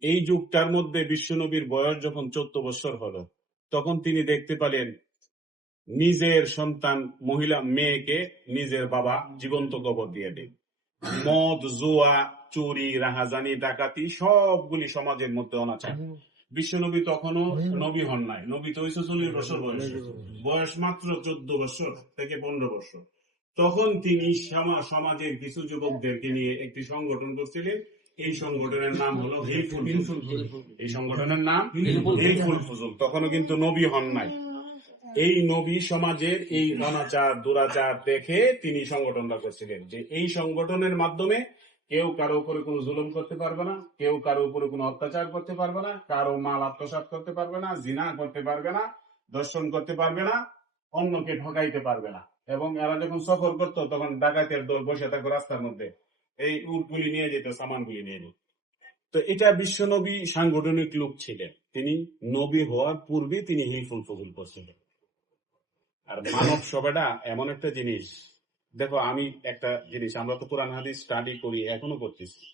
এই যুগটার মধ্যে বিশ্বনবীর বয়স যখন চোদ্দ বছর হলো, তখন তিনি দেখতে পেলেন নিজের সন্তান, মহিলা, মেয়েকে নিজের বাবা জীবন্ত কবর দিয়ে দেন। মদ, জুয়া, চুরি, রাহাজানি, ডাকাতি সবগুলি সমাজের মধ্যে অনাচার। বিশ্বনবী তখনও নবী হন নাই। নবী তো হয়েছে চল্লিশ বছর বয়স। বয়স মাত্র চোদ্দ বছর থেকে পনেরো বছর। তখন তিনি সমা- সমাজের কিছু যুবকদেরকে নিয়ে একটি সংগঠন করছিলেন। এই সংগঠনের নাম হলো হিলফুল। এই সংগঠনের নাম হিলফুল ফুজুল। তখনও কিন্তু নবী হন নাই। এই নবী সমাজের এই অনাচার দুরাচার দেখে তিনি সংগঠনটা করছিলেন। যে এই সংগঠনের মাধ্যমে কেউ কারও উপরে কোনো জুলুম করতে পারবে না কেউ কারও উপরে কোনো অত্যাচার করতে পারবে না কারও মাল আত্মসাৎ করতে পারবে না জিনা করতে পারবে না দর্শন করতে পারবে না অন্যকে ঠকাইতে পারবে না। এবং এরা যখন সফর করতো তখন ডাকাতের দল বসে থাকতো রাস্তার মধ্যে। এই উটগুলি নিয়ে যেত, সামানগুলি নিয়ে যেত। তো এটা বিশ্বনবী সাংগঠনিক লোক ছিলেন। তিনি নবী হওয়ার পূর্বে তিনি হিলফুল ফজুল করছিলেন। আর মানব সভাটা এমন একটা জিনিস। দেখো, আমি একটা জিনিস, আমরা তো কোরআন, হাদিস স্টাডি করি, এখনও করতেছি।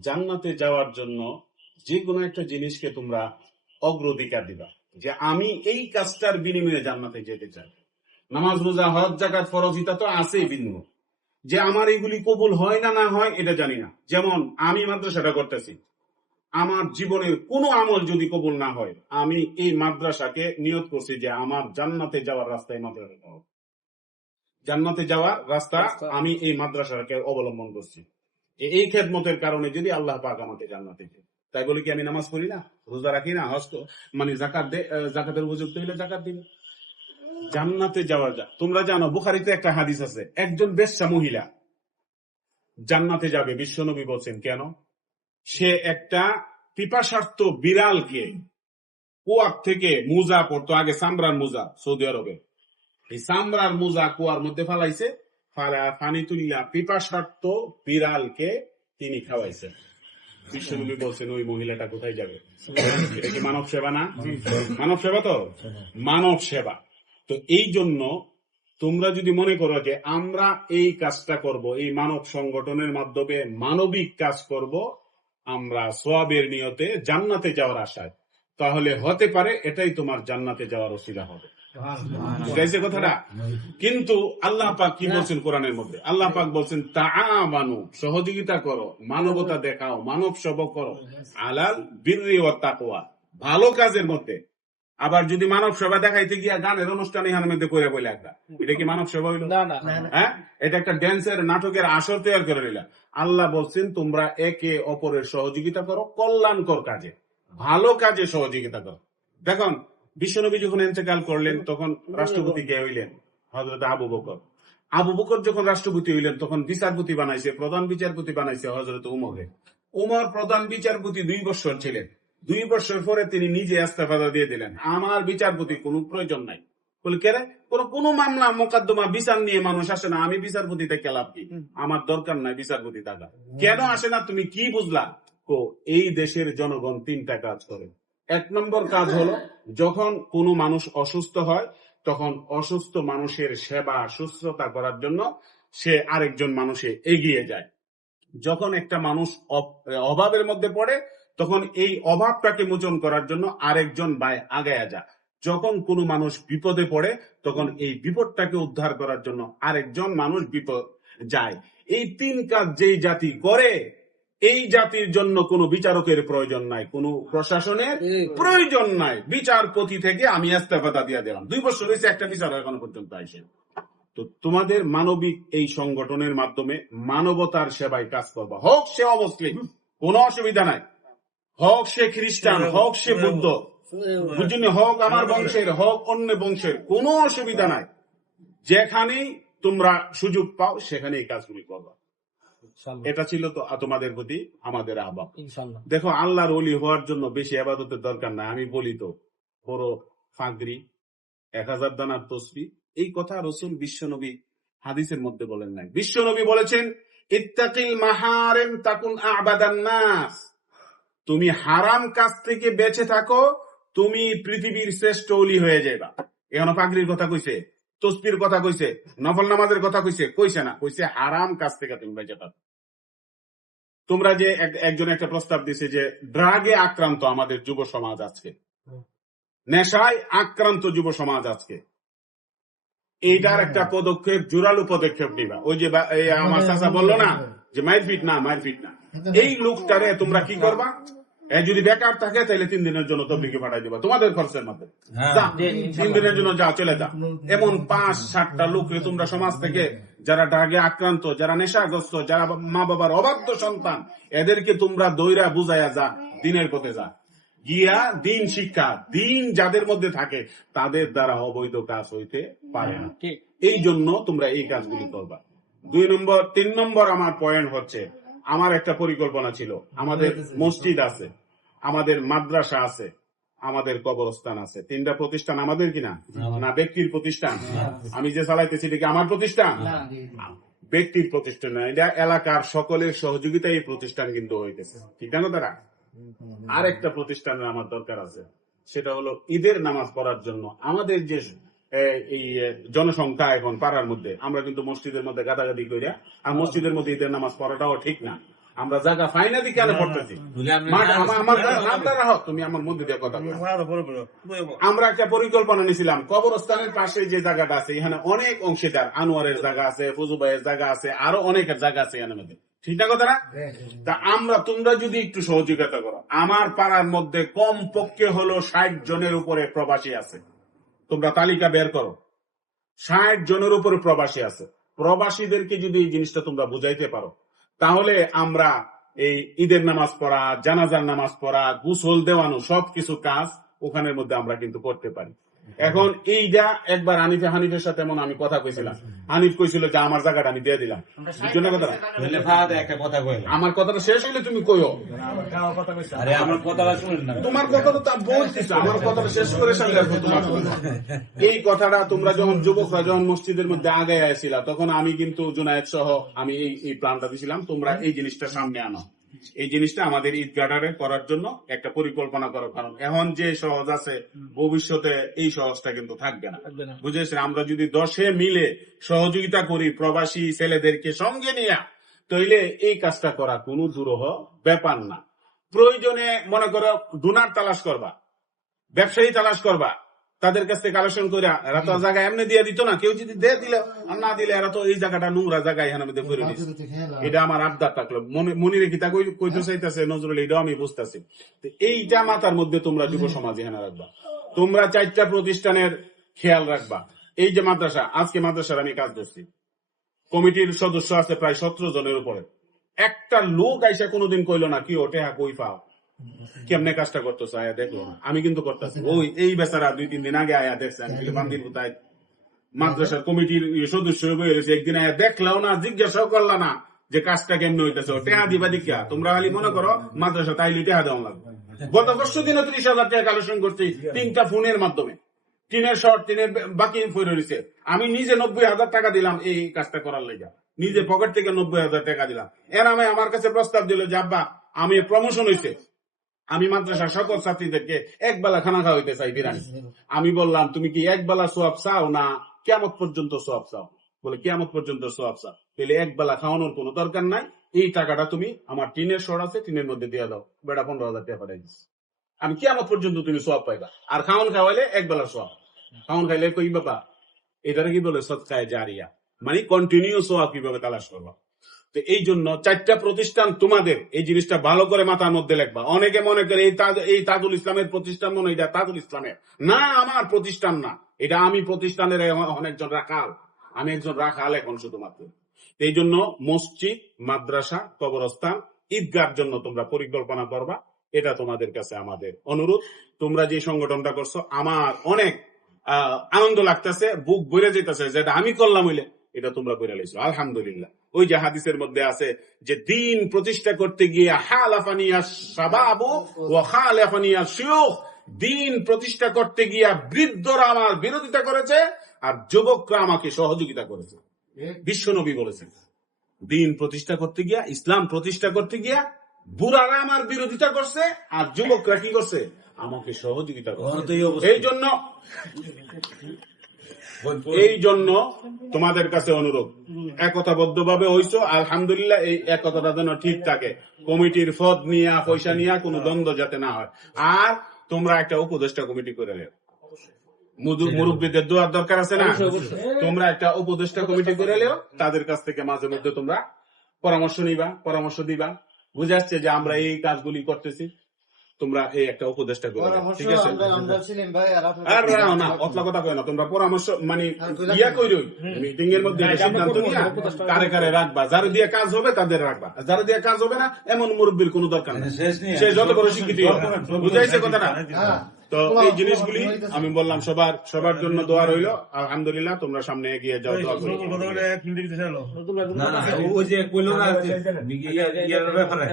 জান্নাতে যাওয়ার জন্য যে কোনো একটা জিনিসকে তোমরা অগ্রাধিকার দিবা। যে আমি এই কাজটার বিনিময়ে জান্নাতে যেতে চাই। নামাজ, রোজা, হজ জাকাত ফরজ, ইতা তো আছেই ভিন্ন যে আমার এগুলি কবুল হয় না না হয় এটা জানি না। যেমন আমি মাদ্রাসাটা করতেছি। আমার জীবনের কোনো আমল যদি কবুল না হয় আমি এই মাদ্রাসাকে নিয়ত করছি যে আমার জান্নাতে যাওয়ার রাস্তায় মাদ্রাসা। জান্নাতে যাওয়ার রাস্তা। আমি এই মাদ্রাসাকে অবলম্বন করছি। এই খেদমতের কারণে যদি আল্লাহ পাক আমাকে জান্নাতে তাই বলে কি আমি নামাজ পড়ি না? রোজা রাখি না? হস্ত মানে জাকাত জাকাতের উপযুক্ত হইলে জাকাত দিন জান্নাতে যাওয়া যা তোমরা জানো বুখারিতে একটা হাদিস আছে একজন বেশ্যা মহিলা জান্নাতে যাবে বিশ্বনবী বলছেন কেন? সে একটা পিপাসার্থ বিড়ালকে কুয়ার থেকে মুজা পড়তো আগে সামরার মুজা সৌদি আরবে। এই সামরার মুজা কুয়ার মধ্যে ফালাইছে ফালা পানি তুলিয়া পিপাসার্থ বিড়ালকে তিনি খাওয়াইছেন। বিশ্বনবী বলছেন ওই মহিলাটা কোথায় যাবে? এটা কি মানব সেবা না মানব সেবা তো? মানব সেবা তো এই জন্য তোমরা যদি মনে করো যে আমরা এই কাজটা করব এই মানব সংগঠনের মাধ্যমে মানবিক কাজ করব আমরা সোয়াবের নিয়তে জান্নাতে যাওয়ার আশায় তাহলে হতে পারে এটাই তোমার জান্নাতে যাওয়ার অসুবিধা হবে। বুঝাইছে কথাটা? কিন্তু আল্লাহ পাক কি বলছেন কোরআনের মধ্যে? আল্লাহ পাক বলছেন তা মানু সহযোগিতা করো মানবতা দেখাও মানব সব করো আলাল বীর্রি ও তাকওয়া ভালো কাজের মধ্যে আবার যদি মানব সেবা দেখাইতে গিয়া গানের অনুষ্ঠান এখানের মধ্যে করে বলে একটা এটা কি মানব সেবা হইল? না না হ্যাঁ? এটা একটা ড্যান্সের নাটকের আসর তৈরি করে নিলা। আল্লাহ বলছেন তোমরা একে অপরের সহযোগিতা করো কল্যাণকর কাজে ভালো কাজে সহযোগিতা করো। দেখুন বিশ্বনবী যখন ইন্তেকাল করলেন তখন রাষ্ট্রপতি কে হইলেন? হজরত আবু বকর। আবু বকর যখন রাষ্ট্রপতি হইলেন তখন বিচারপতি বানাইছে প্রধান বিচারপতি বানাইছে হজরত উমরে উমর প্রধান বিচারপতি দুই বছর ছিলেন। দুই বছর পরে তিনি নিজে ইস্তফা দিয়ে দিলেন। আমার বিচারপতি কোনো প্রয়োজন নাই। বলে কেরে কোন কোন মামলা মোকদ্দমা বিচার নিয়ে মানুষ আসে না। আমি বিচারপতি থেকে লাভ কি? আমার দরকার নাই বিচারপতি টাকা কেন আসে না? তুমি কি বুঝলা? কো এই দেশের জনগণ তিনটা কাজ করে। এক নম্বর কাজ হলো যখন কোনো মানুষ অসুস্থ হয় তখন অসুস্থ মানুষের সেবা সুস্থতা করার জন্য সে আরেকজন মানুষে এগিয়ে যায়। যখন একটা মানুষ অভাবের মধ্যে পড়ে তখন এই অভাবটাকে মোচন করার জন্য আরেকজন বাই আগায়া যা যখন কোনো মানুষ বিপদে পড়ে তখন এই বিপদটাকে উদ্ধার করার জন্য আরেকজন মানুষ বিপদ যায়। এই তিন কাজ যেই জাতি করে এই জাতির জন্য কোনো বিচারকের প্রয়োজন নাই কোনো প্রশাসনের প্রয়োজন নাই। বিচারপতি থেকে আমি ইস্তফা দিয়ে দিলাম। দুই বছর হয়েছে একটা বিচার এখনও পর্যন্ত আইসে তো তোমাদের মানবিক এই সংগঠনের মাধ্যমে মানবতার সেবায় কাজ করবা। হোক সে অমুসলিম কোনো অসুবিধা নাই। হোক সে খ্রিস্টান হোক সে বুদ্ধ। বুঝলি হোক আমার বংশের হোক অন্য বংশের কোনো অসুবিধা নাই। যেখানেই তোমরা সুযোগ পাও সেখানে এই কাজগুলি করবা। এটা ছিল তো তোমাদের প্রতি আমাদের আহ্বান। দেখো আল্লাহর অলি হওয়ার জন্য বেশি আবাদতের দরকার নাই। আমি বলি তো বড় ফাঁকরি এক হাজার দানার তসবি এই কথা রসুল বিশ্বনবী হাদিসের মধ্যে বলেন নাই। বিশ্বনবী বলেছেন ইত্তাকিল মাহারেম তাকুন আবাদান নাস। তুমি হারাম কাজ থেকে বেঁচে থাকো তুমি পৃথিবীর শ্রেষ্ঠ অলি হয়ে যাইবা। এখানে পাগড়ির কথা কইছে তসবির কথা কইছে নফল নামাজের কথা কইছে কইছে না কইছে হারাম কাজ থেকে তুমি বেঁচে থাকো। তোমরা যে একজন একটা প্রস্তাব দিছে যে ড্রাগে আক্রান্ত আমাদের যুব সমাজ আজকে। নেশায় আক্রান্ত যুব সমাজ আজকে। এইটার একটা পদক্ষেপ জোরালো পদক্ষেপ নিবা। ওই যে আমার চাচা বলল না যে মারপিট না মারপিট না। এই লোকটারে তোমরা কি করবা? যদি বেকার থাকে তাহলে তিন দিনের জন্য তবলিকে পাঠাই দিবা। তোমাদের খরচের মধ্যে। যা, তিন দিনের জন্য যা চলে যা। এমন পাঁচ সাতটা লোককে তোমরা সমাজ থেকে যারা ডাগে আক্রান্ত যারা নেশাগ্রস্ত যারা মা বাবার অবাধ্য সন্তান এদেরকে তোমরা দৈরা বুঝাইয়া যা দিনের পথে যা। গিয়া দিন শিক্ষা দিন যাদের মধ্যে থাকে তাদের দ্বারা অবৈধ কাজ হইতে পারে না। এই জন্য তোমরা এই কাজগুলি করবা। দুই নম্বর তিন নম্বর আমার পয়েন্ট হচ্ছে আমার একটা পরিকল্পনা ছিল। আমাদের মসজিদ আছে আমাদের মাদ্রাসা আছে আমাদের কবরস্থান আছে। তিনটা প্রতিষ্ঠান আমাদের কিনা না? ব্যক্তির প্রতিষ্ঠান। আমি যে চালাইতেছি এটা কি আমার প্রতিষ্ঠান? ব্যক্তির প্রতিষ্ঠান না এটা এলাকার সকলের সহযোগিতায় এই প্রতিষ্ঠান কিন্তু হইতেছে। ঠিক না তারা? আরেকটা প্রতিষ্ঠানের আমার দরকার আছে। সেটা হলো ঈদের নামাজ পড়ার জন্য। আমাদের যে এই জনসংখ্যা এখন পাড়ার মধ্যে আমরা কিন্তু মসজিদের মধ্যে গাদাগাদি করিয়া আর মসজিদের মধ্যে ঈদের নামাজ পড়াটাও ঠিক না। আমরা জায়গা পাই না দিকে কেন পড়তেছি তুমি আমার মধ্যে দিয়ে কথা আমরা একটা পরিকল্পনা নিয়েছিলাম কবরস্থানের পাশে যে জায়গাটা আছে এখানে অনেক অংশীদার আনোয়ারের জায়গা আছে ফজু ভাইয়ের জায়গা আছে আরও অনেকের জায়গা আছে এখানে মধ্যে। ঠিক না কথাটা তা আমরা তোমরা যদি একটু সহযোগিতা করো। আমার পাড়ার মধ্যে কম পক্ষে হলো ষাট জনের উপরে প্রবাসী আছে। তোমরা তালিকা বের করো। ষাট জনের উপরে প্রবাসী আছে। প্রবাসীদেরকে যদি এই জিনিসটা তোমরা বুঝাইতে পারো তাহলে আমরা এই ঈদের নামাজ পড়া জানাজার নামাজ পড়া গুসল দেওয়ানো সবকিছু কাজ ওখানের মধ্যে আমরা কিন্তু করতে পারি। এখন এইটা একবার আনিফে হানিফের সাথে এমন আমি কথা কইছিলাম। হানিফ কইছিল যে আমার জায়গাটা আমি দিয়ে দিলাম। বুঝছ না কথা কইলাম। আমার কথাটা শেষ হইলে তুমি কইও। আরে আমার কথাটা শুনেন না। তোমার কথাটা তো বলতেছে আমার কথাটা শেষ করে আসব তোমার এই কথাটা তোমরা যখন যুবকরা যখন মসজিদের মধ্যে আগে আসছিলা তখন আমি কিন্তু জুনায়েদ সহ আমি এই এই প্ল্যানটা দিছিলাম তোমরা এই জিনিসটা সামনে আনো। এই জিনিসটা আমাদের ঈদগাডারে করার জন্য একটা পরিকল্পনা করো কারণ। এখন যে সহজ আছে ভবিষ্যতে এই সহজটা কিন্তু থাকবে না। বুঝেছেন? আমরা যদি দশে মিলে সহযোগিতা করি প্রবাসী ছেলেদেরকে সঙ্গে নিয়ে তাইলে এই কাজটা করা কোনো দুরহ ব্যাপার না। প্রয়োজনে মনে করো ডোনার তালাশ করবা ব্যবসায়ী তালাশ করবা তাদের কাছ থেকে কালেকশন করে এরা তো জায়গা এমনি দিয়ে দিত না কেউ যদি দিয়ে দিলে আর না দিলে এরা তো এই জায়গাটা নোংরা জায়গায় এখানে মধ্যে করে দিচ্ছে এটা আমার আবদার থাকল। মনে রেখি তা কইতে চাইতেছে নজরুল এটাও আমি বুঝতেছি। এইটা মাথার মধ্যে তোমরা যুব সমাজ এখানে রাখবা। তোমরা চারটা প্রতিষ্ঠানের খেয়াল রাখবা। এই যে মাদ্রাসা আজকে মাদ্রাসার আমি কাজ করছি কমিটির সদস্য আছে প্রায় সতেরো জনের উপরে। একটা লোক আইসা কোনোদিন কইলো না কি ওটে হা কই পাও কেমনে কাজটা করতেছে? আয়া দেখল। না আমি কিন্তু করতেছি। ওই এই বেচারা দুই তিন দিন আগে আয়া দেখছে। আমি বান্দির কোথায়? মাদ্রাসার কমিটির ইয়ে সদস্য হয়ে গেছে। একদিন আয়া দেখলাও না জিজ্ঞাসাও করলা না যে কাজটা কেমনে হইতেছে। টেহা দিবা দিকা তোমরা খালি মনে করো মাদ্রাসা তাইলে টেহা দেওয়া লাগবে। গত পরশু দিনে ত্রিশ হাজার টাকা কালেকশন করছি তিনটা ফোনের মাধ্যমে। টিনের শর্ট টিনের বাকি ফিরে রয়েছে আমি নিজে নব্বই হাজার টাকা দিলাম এই কাজটা করার লেগে। নিজে পকেট থেকে নব্বই হাজার টাকা দিলাম। এর আমি আমার কাছে প্রস্তাব দিল যে আব্বা আমি প্রমোশন হয়েছে আমি মাদ্রাসার সকল ছাত্রীদেরকে এক বেলা খানা খাওয়াইতে চাই বিরিয়ানি আমি বললাম, তুমি কি এক বেলা সোয়াব চাও না কেমত পর্যন্ত সোয়াব চাও? বলে কেমত পর্যন্ত সোয়াব চাও। তাহলে এক বেলা খাওয়ানোর কোনো দরকার নাই। এই টাকাটা তুমি আমার টিনের শর আছে, টিনের মধ্যে দিয়ে দাও। বেড়া পনেরো হাজার টাকা পাঠাই আমি কেমত পর্যন্ত তুমি সোয়াব পাইবা। আর খাওয়ান খাওয়াইলে এক বেলা সোয়াব। খাওয়ান খাইলে কই বাবা এটারে কি বলে, সৎকায় জারিয়া। মানে কন্টিনিউ সোয়াব কীভাবে তালাশ করবা? তো এই জন্য চারটা প্রতিষ্ঠান তোমাদের এই জিনিসটা ভালো করে মাথার মধ্যে লেখবা। অনেকে মনে করে এই এই তাজুল ইসলামের প্রতিষ্ঠান মনে এটা তাজুল ইসলামের। না, আমার প্রতিষ্ঠান না। এটা আমি প্রতিষ্ঠানের অনেকজন রাখাল। আমি একজন রাখাল এখন শুধুমাত্র। এই জন্য মসজিদ, মাদ্রাসা, কবরস্থান, ঈদগার জন্য তোমরা পরিকল্পনা করবা। এটা তোমাদের কাছে আমাদের অনুরোধ। তোমরা যে সংগঠনটা করছ, আমার অনেক আনন্দ লাগতেছে, বুক ভরে যেতেছে, যেটা আমি করলাম হইলে এটা তোমরা করে লাইছো। আলহামদুলিল্লাহ। ওই যে হাদিসের মধ্যে আছে যে দিন প্রতিষ্ঠা করতে গিয়ে হালাফানিয়া সাবাবু ও হালাফানিয়া দিন প্রতিষ্ঠা করতে গিয়া বৃদ্ধরা আমার বিরোধিতা করেছে আর যুবকরা আমাকে সহযোগিতা করেছে। বিশ্বনবী বলেছেন দিন প্রতিষ্ঠা করতে গিয়া ইসলাম প্রতিষ্ঠা করতে গিয়া বুড়ারা আমার বিরোধিতা করছে আর যুবকরা কি করছে? আমাকে সহযোগিতা করছে। এই জন্য এই জন্য তোমাদের কাছে অনুরোধ। একতাবদ্ধ ভাবে হইছো আলহামদুলিল্লাহ এই একতাটা যেন ঠিক থাকে। কমিটির পদ নিয়া পয়সা নিয়া কোনো দ্বন্দ্ব যাতে না হয়। আর তোমরা একটা উপদেষ্টা কমিটি করে নেও মুরব্বীদের দোয়ার দরকার আছে না? তোমরা একটা উপদেষ্টা কমিটি করে নেও তাদের কাছ থেকে মাঝে মধ্যে তোমরা পরামর্শ নিবা পরামর্শ দিবা। বুঝে আসছে যে আমরা এই কাজগুলি করতেছি। তোমরা এই একটা উপদেষ্টা করে ঠিক আছে? আর না, না, অতলা কথা কয় না, তোমরা পরামর্শ মানে ইয়া কইরই মিটিং এর মধ্যে সিদ্ধান্ত নিয়া কারে কারে রাখবা যারা দিয়ে কাজ হবে তাদের রাখবা যারা যার দিয়ে কাজ হবে না এমন মুরব্বীর কোনো দরকার নেই। সে যত বড় শিক্ষিত বুঝাইছে কথাটা? তো এই জিনিসগুলি আমি বললাম সবার সবার জন্য দোয়া রইল। আলহামদুলিল্লাহ তোমরা সামনে এগিয়ে যাও দোয়া করো। না না ও- ওই যে কইলো না যে ইয়ার ব্যাপারে।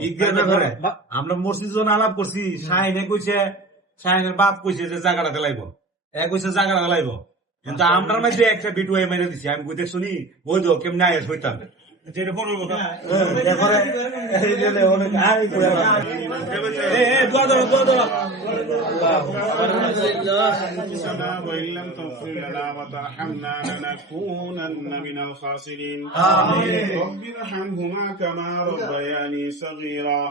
ঈদগার ব্যাপারে। আমরা মসজিদ যখন আলাপ করছি। শাহিনে কইছে শাহিনের বাপ কইছে যে জায়গাটা ফেলাইব এ কইছে জায়গাটা ফেলাইব কিন্তু আমরার মধ্যে একটা বিটুয়াই মেরে দিছি। আমি কইতে শুনি ওই তো কেমনে আয় হইতাম? এরপরে এই যে অনেক আয় করে এ এ দোয়া দাও দোয়া দাও ربنا وإن لم تغفر لنا وترحمنا لنكونن من الخاسرين آمين. رب ارحمهما كما ربياني صغيرا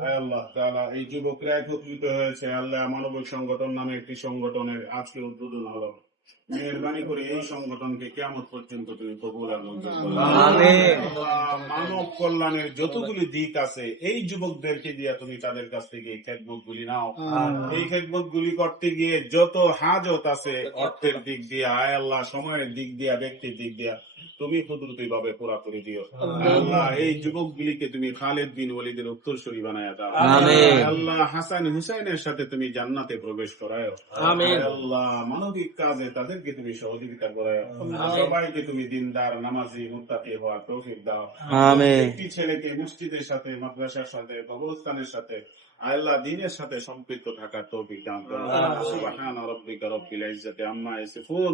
আয় আল্লাহ তাআলা এই যুবকরা একত্রিত হয়েছে আল্লাহ মানবিক সংগঠন নামে একটি সংগঠনের আজকে উদ্বোধন হলো মেহরবানি করে এই সংগঠনকে কেমন পর্যন্ত তুমি কবুল আর মানব কল্যাণের যতগুলি দিক আছে এই যুবকদেরকে দিয়ে তুমি তাদের কাছ থেকে এই খেদমত গুলি নাও এই খেদমত গুলি করতে গিয়ে যত হাজত আছে অর্থের দিক দিয়ে আয় আল্লাহ সময়ের দিক দিয়া ব্যক্তির দিক দিয়া তুমি কুদরতি ভাবে পুরা করে দিও। আল্লাহ। এই যুবক গুলিকে তুমি খালেদ বিন ওলিদের উত্তরসূরি বানায় দাও। আল্লাহ হাসান হুসাইনের সাথে তুমি জান্নাতে প্রবেশ করায় আল্লাহ মানবিক কাজে তাদেরকে তুমি সহযোগিতা করায় সবাইকে তুমি দিনদার নামাজি মুত্তাকি হওয়ার তৌফিক দাও। একটি ছেলেকে মসজিদের সাথে মাদ্রাসার সাথে কবরস্থানের সাথে আল্লাহ দিনের সাথে সম্পৃক্ত থাকার তৌফিক দান করো। সুবহান রাব্বিকা রব্বিল ইজ্জাতি আম্মা ইয়াসিফুন।